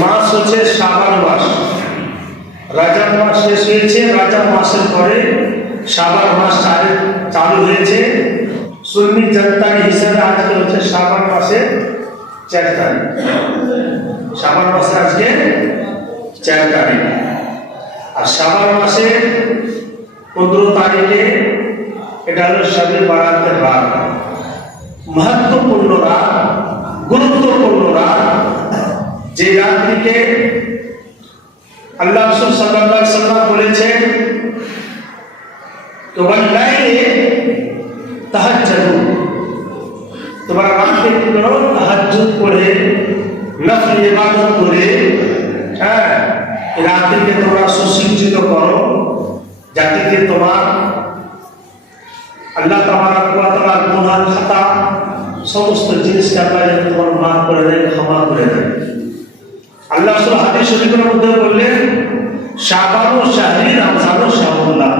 মাস হচ্ছে শাবান মাস। রজব মাস শেষ হয়েছে, রজব মাসের পরে শাবান মাস চালু হয়েছে। সুন্নি জনতার হিসাবে আজকে হচ্ছে শাবান মাসের 4 তারিখ। শাবান মাসের আজকে 4 তারিখ। আর শাবান মাসের 15 তারিখে এটা হলো শবে বারাতের রাত। महत्वपूर्ण रात, गुरुत्वपूर्ण रात, যে রাত্রিকে আল্লাহ রাসূল সাল্লাল্লাহু আলাইহি ওয়াসাল্লাম বলেছেন তো ওয়াল্লাইলি তাহাজ্জুদ, তোমরা রাতে কি করো? তাহাজ্জুদ পড়ে নফল ইবাদত করে এই রাত্রিকে তোমরা সুসজ্জিত করো, যাতে তোমার আল্লাহ তাবারক ওয়া তাআলা গুনাহ খাতা সমস্ত জিনিসকে আল্লাহ তোমার মাফ করে দেয়, ক্ষমা করে দেয়। আল্লাহ রাসূল হাদিস শরীফের মধ্যে বললেন শাবান ও শাহরি রমজান ও শাহরুল্লাহ।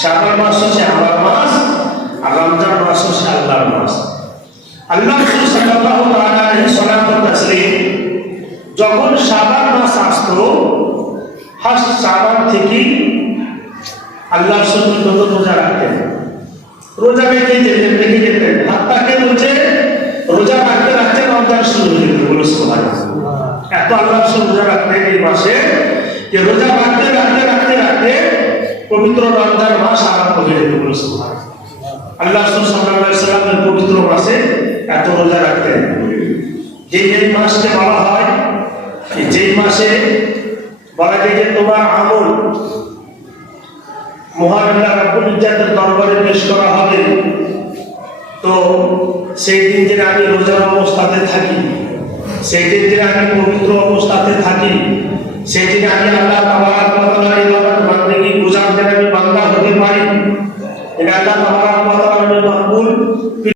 শাবান মাস হচ্ছে আমার মাস, আর রমজান মাস হচ্ছে আল্লাহর মাস। আল্লাহ রাসূল সাল্লাল্লাহু আলাইহি ওয়াসাল্লাম যখন শাবান মাস আসতো, ফার্স্ট শাবান থেকে আল্লাহ রাসূল রোজা রাখতেন। রোজা রেখে যেতেন হাত্তাকে বলছে রোজা রাখতে রাখতে রমজান শুরু হয়ে যেত। বলে সুবহানাল্লাহ। এত আল্লাহ রাসূল রোজা রাখতেন এই মাসে যে রোজা রাখতে রাখতে রাখতে রাখতে পবিত্র রমজান মাস আরম্ভ হয়ে যেত। বলে সুবহানাল্লাহ। আল্লাহ রাসূল সাল্লাল্লাহু আলাইহি ওয়াসাল্লাম পবিত্র মাসে এত রোজা রাখতেন। যেই মাসকে বলা হয়, যেই মাসে বলা যায় যে তোমার আমল মহান আল্লাহ রাব্বুল ইজ্জতের দরবারে পেশ করা হবে, তো সেই দিন যে আমি রোজার অবস্থাতে থাকি, সেই দিন যে আমি পবিত্র অবস্থাতে থাকি, সেই দিন আমি আল্লাহ তাবারক ওয়া তাআলার ইবাদত বান্দেগি গুজারতে আমি বান্দা হতে পারি, এটা আল্লাহ তাবারক ওয়া তাআলার